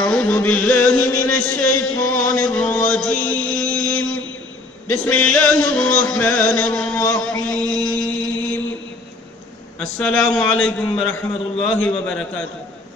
أعوذ بالله من الشيطان الرجيم بسم الله الرحمن الرحيم السلام عليكم ورحمة الله وبركاته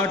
8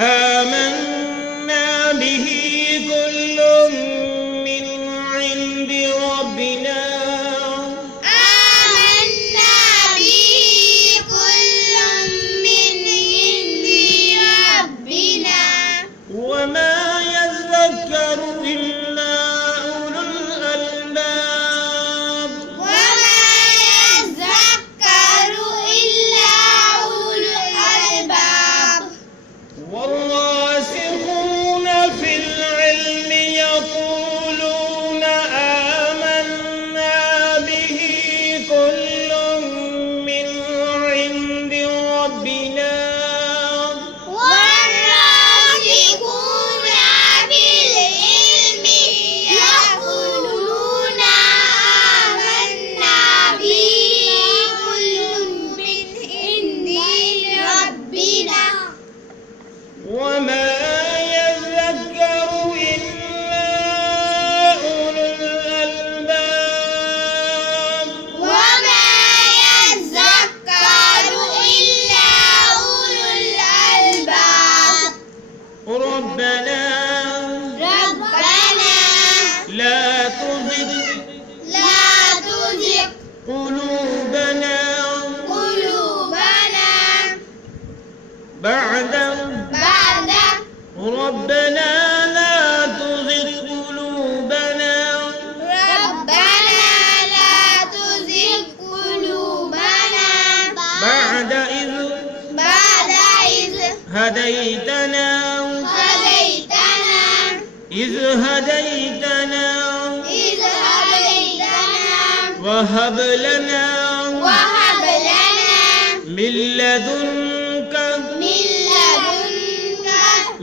آمنا به كل من عند ربنا وما يذكر إلا أولو الألباب والراسخون في العلم يقولون آمنا به كل من عند ربنا وما يذكر إلا أولو الألباب ربنا لا تزغ قلوبنا بعد ربنا لا تزغ قلوبنا بعد إذ هديتنا وهب لنا من لدنك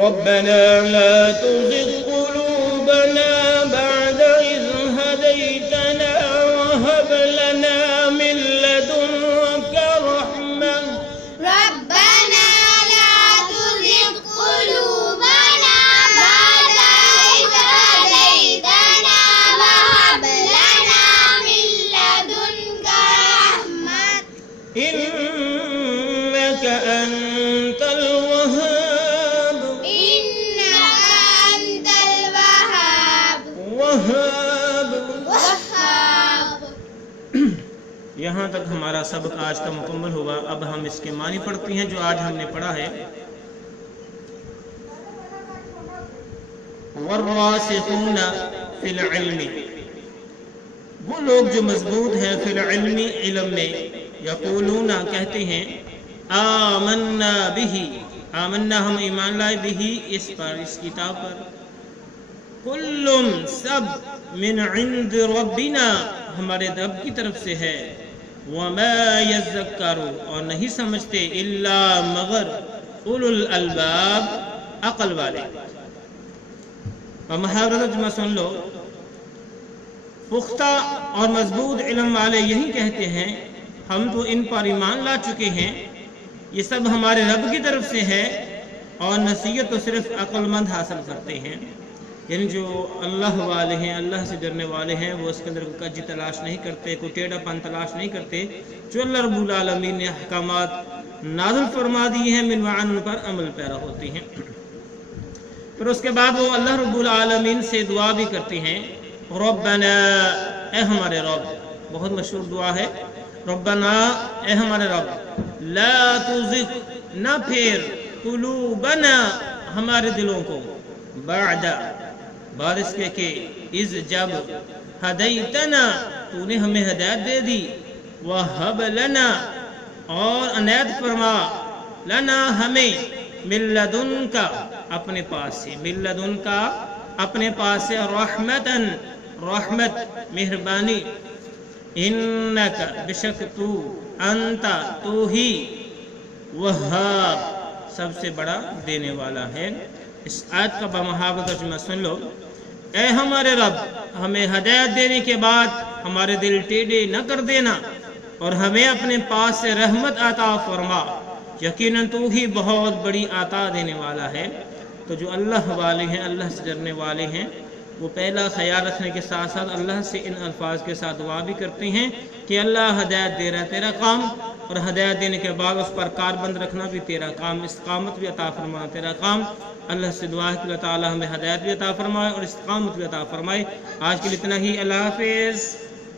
ربنا لا تزغ قلوبنا بعد إذ هديتنا وهب لنا من لدنك رحمة ربنا لا تزغ قلوبنا بعد إذ هديتنا وهب لنا من لدنك رحمة إنك أنت الوهاب إنك أنت الوهاب وهاب یہاں تک ہمارا سبق آج کا مکمل ہوا. اب ہم اس کے معنی پڑھتے ہیں جو آج ہم نے پڑھا ہے. والراسخون فی العلم، وہ لوگ جو مضبوط ہیں فی العلم، علم میں، یقولون کہتے ہیں، آمنا بہ، آمنا ہم ایمان لائے بہ اس پر، اس کتاب پر، کل سب من عند ربنا ہمارے رب کی طرف سے ہے، وما یذکر اور نہیں سمجھتے الا مگر اولو الالباب عقل والے. اور محاورہ ترجمہ سن لو. پختہ اور مضبوط علم والے یہی کہتے ہیں ہم تو ان پر ایمان لا چکے ہیں، یہ سب ہمارے رب کی طرف سے ہے، اور نصیحت تو صرف عقل مند حاصل کرتے ہیں. یعنی جو اللہ والے ہیں، اللہ سے ڈرنے والے ہیں، وہ اس کے اندر کوئی کجی تلاش نہیں کرتے، کوئی ٹیڑھا پن تلاش نہیں کرتے. جو اللہ رب العالمین نے احکامات نازل فرما دیے ہیں منوعاً ان پر عمل پیرا ہوتے ہیں. پھر اس کے بعد وہ اللہ رب العالمین سے دعا بھی کرتے ہیں، ربنا اے ہمارے رب، بہت مشہور دعا ہے، ربنا اے ہمارے رب، لا تزغ نہ پھیر، قلوبنا ہمارے دلوں کو، بعد اس کے کہ اذ جب، ہدیتنا تو نے ہمیں ہدایت دے دی، وہب لنا اور عنایت فرما، لنا ہمیں، من لدنکا اپنے پاس سے، من لدنکا اپنے پاس سے، رحمتن رحمت مہربانی، انکا بشک تو، انتا تو ہی، وہاب سب سے بڑا دینے والا ہے. اس آیت کا بمحاورہ ترجمہ سن لو. اے ہمارے رب، ہمیں ہدایت دینے کے بعد ہمارے دل ٹیڑھے نہ کر دینا، اور ہمیں اپنے پاس سے رحمت عطا فرما، یقیناً تو ہی بہت بڑی عطا دینے والا ہے. تو جو اللہ والے ہیں، اللہ سے ڈرنے والے ہیں، وہ پہلا خیال رکھنے کے ساتھ ساتھ اللہ سے ان الفاظ کے ساتھ دعا بھی کرتے ہیں کہ اللہ ہدایت دے رہا ہے تیرا کام، اور ہدایت دینے کے بعد اس پر کاربند رکھنا بھی تیرا کام، استقامت بھی عطا فرمانا تیرا کام. اللہ سے دعا ہے کہ اللہ تعالی ہمیں ہدایت بھی عطا فرمائے اور استقامت بھی عطا فرمائے. آج کے لیے اتنا ہی. اللہ حافظ.